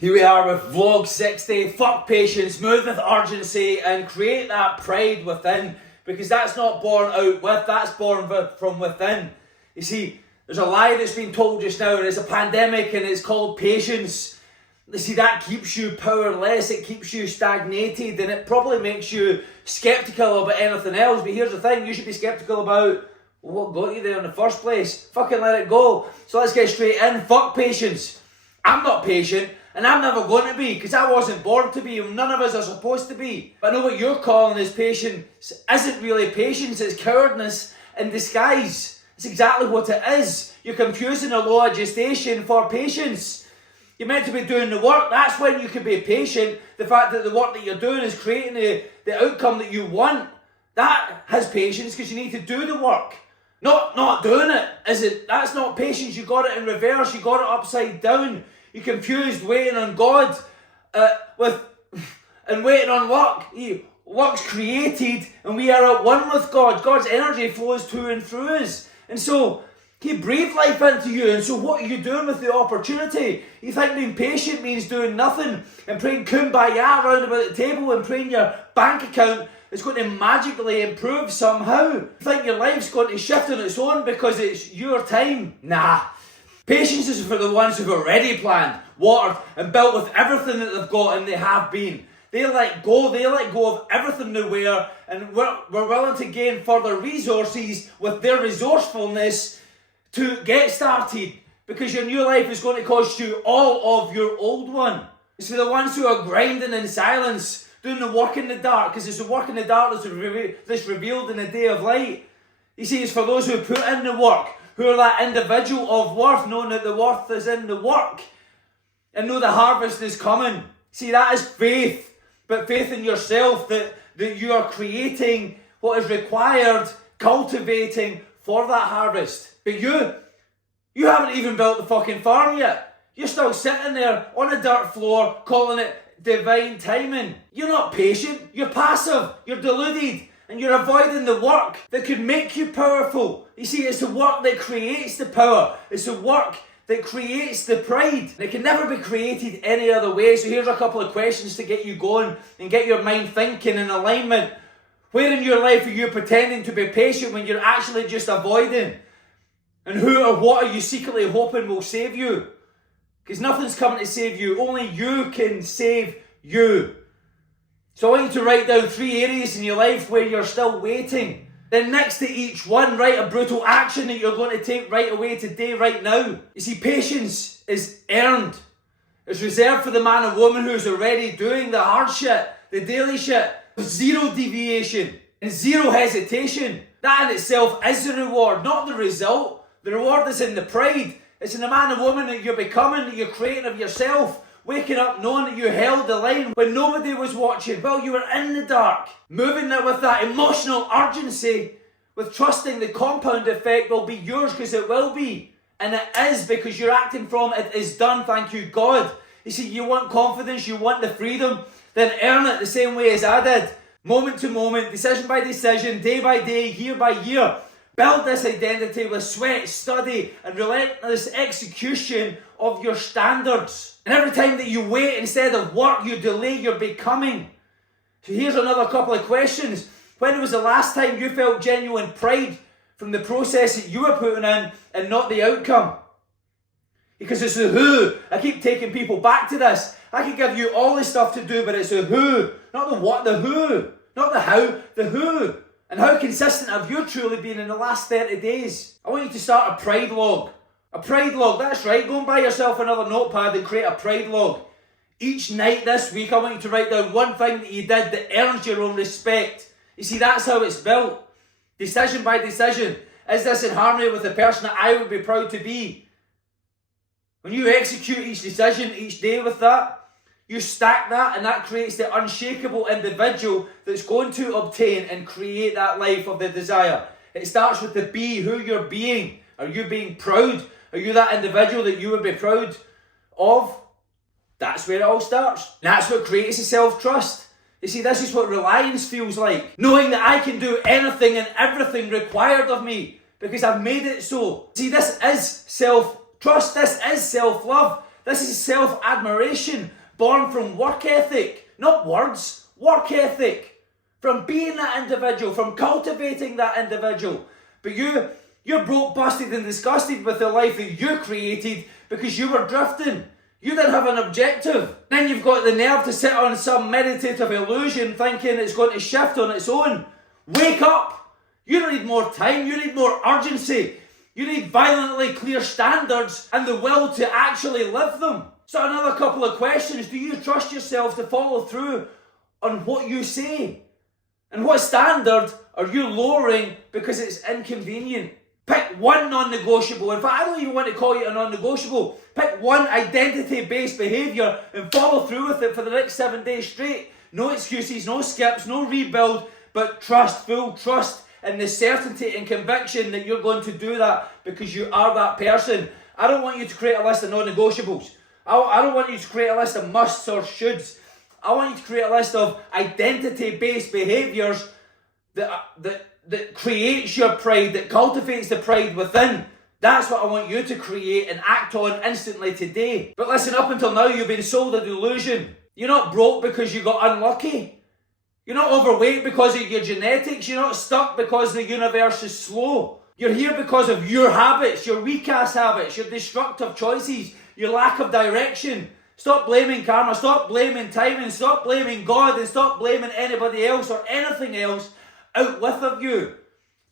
Here we are with vlog 60, fuck patience, move with urgency and create that pride within, because that's not born out with, that's born from within. You see, there's a lie that's been told just now, and it's a pandemic and it's called patience. You see, that keeps you powerless, it keeps you stagnated, and it probably makes you sceptical about anything else. But here's the thing, you should be sceptical about what got you there in the first place. Fucking let it go. So let's get straight in. Fuck patience. I'm not patient. And I'm never going to be, because I wasn't born to be, and none of us are supposed to be. But I know what you're calling as patience isn't really patience, it's cowardice in disguise. It's exactly what it is. You're confusing a law of gestation for patience. You're meant to be doing the work, that's when you can be patient. The fact that the work that you're doing is creating the outcome that you want, that has patience, because you need to do the work. Not doing it, is it? That's not patience, you got it in reverse, you got it upside down. You confused waiting on God and waiting on work. Work's created and we are at one with God. God's energy flows to and through us. And so He breathed life into you. And so what are you doing with the opportunity? You think being patient means doing nothing and praying kumbaya around about the table and praying your bank account is going to magically improve somehow? You think your life's going to shift on its own because it's your time? Nah. Patience is for the ones who've already planned, watered and built with everything that they've got and they have been. They let go of everything they were, and we're willing to gain further resources with their resourcefulness to get started, because your new life is going to cost you all of your old one. It's for the ones who are grinding in silence, doing the work in the dark, because it's the work in the dark that's revealed in the day of light. You see, it's for those who put in the work, who are that individual of worth, knowing that the worth is in the work and know the harvest is coming. See, that is faith, but faith in yourself, that you are creating what is required, cultivating for that harvest. But you haven't even built the fucking farm yet. You're still sitting there on a dirt floor calling it divine timing. You're not patient, you're passive, you're deluded. And you're avoiding the work that could make you powerful. You see, it's the work that creates the power. It's the work that creates the pride. And it can never be created any other way. So here's a couple of questions to get you going and get your mind thinking in alignment. Where in your life are you pretending to be patient when you're actually just avoiding? And who or what are you secretly hoping will save you? Because nothing's coming to save you. Only you can save you. So I want you to write down 3 areas in your life where you're still waiting. Then next to each one, write a brutal action that you're going to take right away today, right now. You see, patience is earned. It's reserved for the man or woman who's already doing the hard shit, the daily shit, with zero deviation and zero hesitation. That in itself is the reward, not the result. The reward is in the pride. It's in the man or woman that you're becoming, that you're creating of yourself. Waking up knowing that you held the line when nobody was watching, while you were in the dark. Moving it with that emotional urgency, with trusting the compound effect will be yours, because it will be. And it is, because you're acting from it is done, thank you God. You see, you want confidence, you want the freedom, then earn it the same way as I did. Moment to moment, decision by decision, day by day, year by year. Build this identity with sweat, study, and relentless execution of your standards. And every time that you wait instead of work, you delay your becoming. So here's another couple of questions. When was the last time you felt genuine pride from the process that you were putting in and not the outcome? Because it's the who. I keep taking people back to this. I can give you all the stuff to do, but it's the who, not the what, the who. Not the how, the who. And how consistent have you truly been in the last 30 days? I want you to start a pride log. A pride log, that's right. Go and buy yourself another notepad and create a pride log. Each night this week, I want you to write down one thing that you did that earns your own respect. You see, that's how it's built. Decision by decision. Is this in harmony with the person that I would be proud to be? When you execute each decision each day with that, you stack that, and that creates the unshakable individual that's going to obtain and create that life of the desire. It starts with the be, who you're being. Are you being proud? Are you that individual that you would be proud of? That's where it all starts. And that's what creates a self-trust. You see, this is what reliance feels like. Knowing that I can do anything and everything required of me because I've made it so. See, this is self-trust. This is self-love. This is self-admiration born from work ethic, not words, work ethic. From being that individual, from cultivating that individual. But you're broke, busted and disgusted with the life that you created because you were drifting. You didn't have an objective. Then you've got the nerve to sit on some meditative illusion thinking it's going to shift on its own. Wake up! You don't need more time, you need more urgency. You need violently clear standards and the will to actually live them. So another couple of questions. Do you trust yourself to follow through on what you say? And what standard are you lowering because it's inconvenient? Pick one non-negotiable. In fact, I don't even want to call it a non-negotiable. Pick one identity-based behaviour and follow through with it for the next 7 days straight. No excuses, no skips, no rebuild, but trust, full trust in the certainty and conviction that you're going to do that because you are that person. I don't want you to create a list of non-negotiables. I don't want you to create a list of musts or shoulds. I want you to create a list of identity-based behaviours that creates your pride, that cultivates the pride within. That's what I want you to create and act on instantly today. But listen, up until now, you've been sold a delusion. You're not broke because you got unlucky. You're not overweight because of your genetics. You're not stuck because the universe is slow. You're here because of your habits, your weak-ass habits, your destructive choices, your lack of direction. Stop blaming karma, stop blaming timing, stop blaming God, and stop blaming anybody else or anything else out with of you.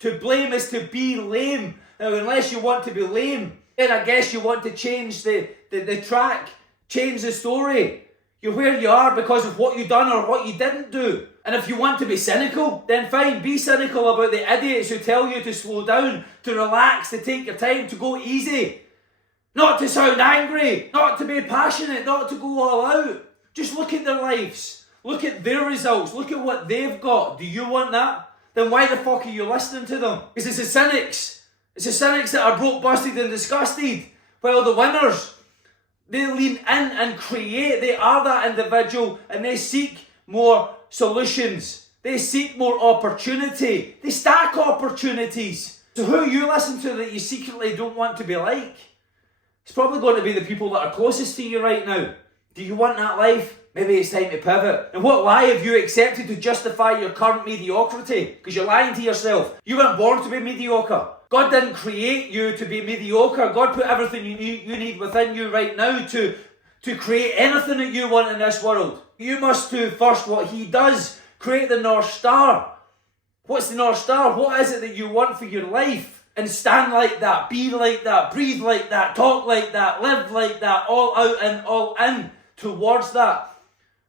To blame is to be lame. Now, unless you want to be lame, then I guess you want to change the track, change the story. You're where you are because of what you've done or what you didn't do. And if you want to be cynical, then fine, be cynical about the idiots who tell you to slow down, to relax, to take your time, to go easy. Not to sound angry, not to be passionate, not to go all out. Just look at their lives. Look at their results. Look at what they've got. Do you want that? Then why the fuck are you listening to them? Because it's the cynics. It's the cynics that are broke, busted and disgusted. While the winners, they lean in and create. They are that individual and they seek more solutions. They seek more opportunity. They stack opportunities. So who you listen to that you secretly don't want to be like? It's probably going to be the people that are closest to you right now. Do you want that life? Maybe it's time to pivot. And what lie have you accepted to justify your current mediocrity? Because you're lying to yourself. You weren't born to be mediocre. God didn't create you to be mediocre. God put everything you need within you right now to create anything that you want in this world. You must do first what He does. Create the North Star. What's the North Star? What is it that you want for your life? And stand like that, be like that, breathe like that, talk like that, live like that, all out and all in towards that.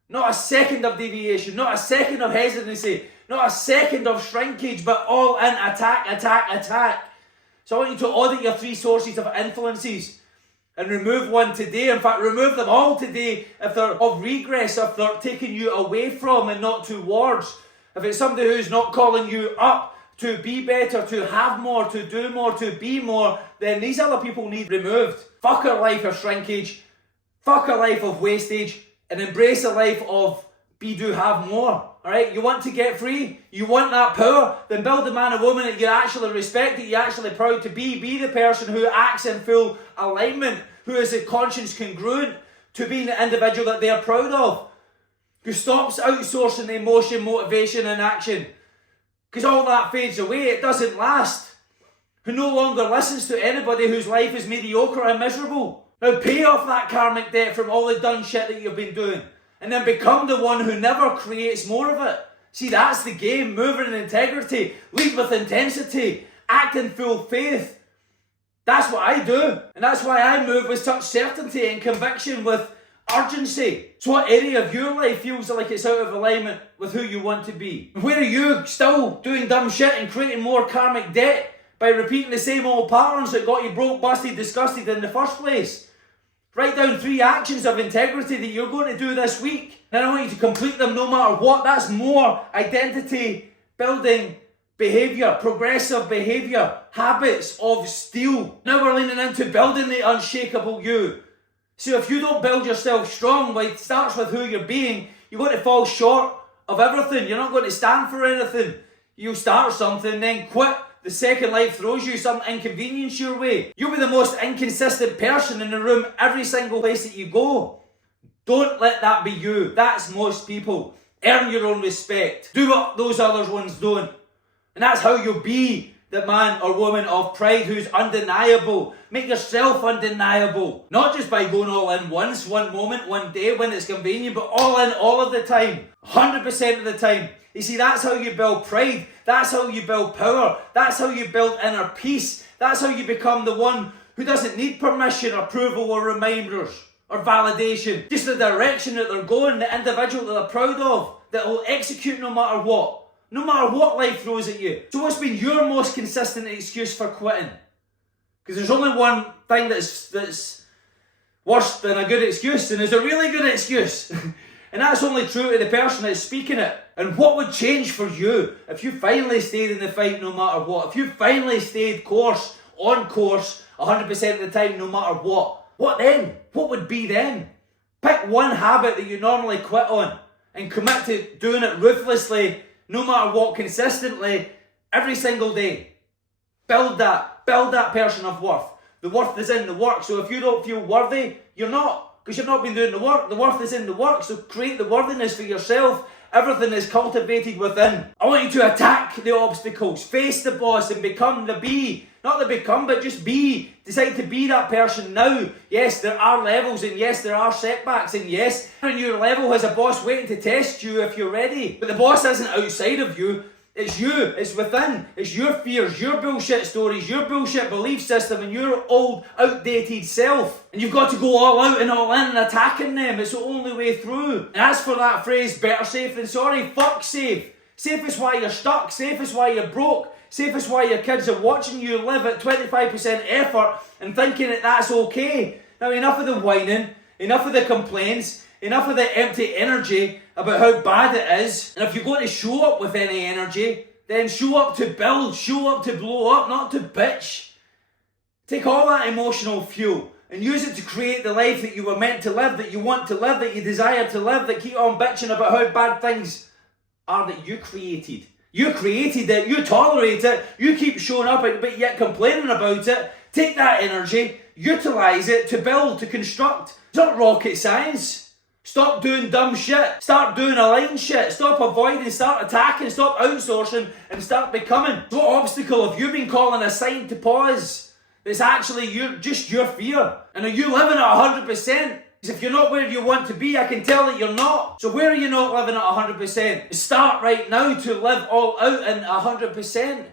Not a second of deviation, not a second of hesitancy, not a second of shrinkage, but all in, attack, attack, attack. So I want you to audit your 3 sources of influences and remove one today. In fact, remove them all today if they're of regress, if they're taking you away from and not towards. If it's somebody who's not calling you up to be better, to have more, to do more, to be more, then these other people need removed. Fuck a life of shrinkage, fuck a life of wastage, and embrace a life of be, do, have more. Alright, you want to get free? You want that power? Then build a man or woman that you actually respect, that you're actually proud to be. Be the person who acts in full alignment, who is a conscience congruent to being the individual that they are proud of, who stops outsourcing the emotion, motivation, and action. Because all that fades away, it doesn't last. Who no longer listens to anybody whose life is mediocre and miserable. Now pay off that karmic debt from all the done shit that you've been doing. And then become the one who never creates more of it. See, that's the game. Move in integrity. Lead with intensity. Act in full faith. That's what I do. And that's why I move with such certainty and conviction, with urgency. So what area of your life feels like it's out of alignment with who you want to be? Where are you still doing dumb shit and creating more karmic debt by repeating the same old patterns that got you broke, busted, disgusted in the first place? Write down 3 actions of integrity that you're going to do this week. And I want you to complete them no matter what. That's more identity building behaviour, progressive behaviour, habits of steel. Now we're leaning into building the unshakable you. So if you don't build yourself strong, well, it starts with who you're being, you're going to fall short of everything. You're not going to stand for anything. You start something, then quit the second life throws you some inconvenience your way. You'll be the most inconsistent person in the room every single place that you go. Don't let that be you. That's most people. Earn your own respect. Do what those other ones don't. And that's how you'll be the man or woman of pride who's undeniable. Make yourself undeniable. Not just by going all in once, one moment, one day when it's convenient, but all in all of the time. 100% of the time. You see, that's how you build pride. That's how you build power. That's how you build inner peace. That's how you become the one who doesn't need permission, approval, or reminders, or validation. Just the direction that they're going, the individual that they're proud of, that will execute no matter what. No matter what life throws at you. So what's been your most consistent excuse for quitting? Because there's only one thing that's worse than a good excuse, and it's a really good excuse. And that's only true to the person that's speaking it. And what would change for you if you finally stayed in the fight no matter what? If you finally stayed on course, 100% of the time no matter what? What then? What would be then? Pick one habit that you normally quit on and commit to doing it ruthlessly, no matter what, consistently, every single day. Build that person of worth. The worth is in the work. So if you don't feel worthy, you're not, because you've not been doing the work. The worth is in the work. So create the worthiness for yourself. Everything is cultivated within. I want you to attack the obstacles, face the boss, and become the be. Not the become, but just be. Decide to be that person now. Yes, there are levels, and yes, there are setbacks, and yes, on your level has a boss waiting to test you if you're ready. But the boss isn't outside of you. It's you. It's within. It's your fears, your bullshit stories, your bullshit belief system, and your old, outdated self. And you've got to go all out and all in and attacking them. It's the only way through. And as for that phrase, better safe than sorry, fuck safe. Safe is why you're stuck. Safe is why you're broke. Safe is why your kids are watching you live at 25% effort and thinking that that's okay. Now enough of the whining, enough of the complaints, enough of the empty energy about how bad it is. And if you're going to show up with any energy, then show up to build, show up to blow up, not to bitch. Take all that emotional fuel and use it to create the life that you were meant to live, that you want to live, that you desire to live, that keep on bitching about how bad things are that you created. You created it, you tolerate it, you keep showing up but yet complaining about it. Take that energy, utilise it to build, to construct. It's not rocket science. Stop doing dumb shit. Start doing aligned shit. Stop avoiding, start attacking, stop outsourcing and start becoming. What obstacle have you been calling a sign to pause? It's actually just your fear. And are you living at 100%? Because if you're not where you want to be, I can tell that you're not. So where are you not living at 100%? Start right now to live all out in 100%.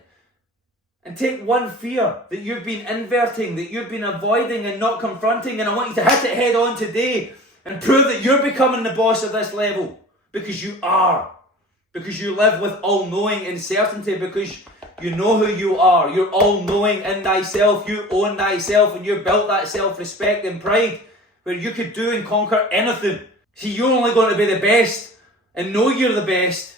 And take one fear that you've been inverting, that you've been avoiding and not confronting. And I want you to hit it head on today and prove that you're becoming the boss of this level. Because you are. Because you live with all-knowing and certainty. Because you know who you are. You're all-knowing in thyself. You own thyself and you've built that self-respect and pride where you could do and conquer anything. See, you're only going to be the best and know you're the best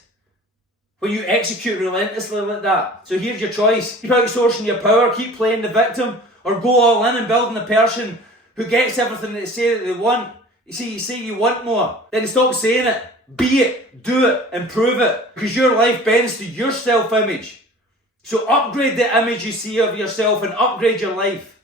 when you execute relentlessly like that. So here's your choice. Keep outsourcing your power, keep playing the victim, or go all in and building the person who gets everything that they say that they want. You say you want more, then stop saying it. Be it, do it, and prove it. Because your life bends to your self-image. So upgrade the image you see of yourself and upgrade your life.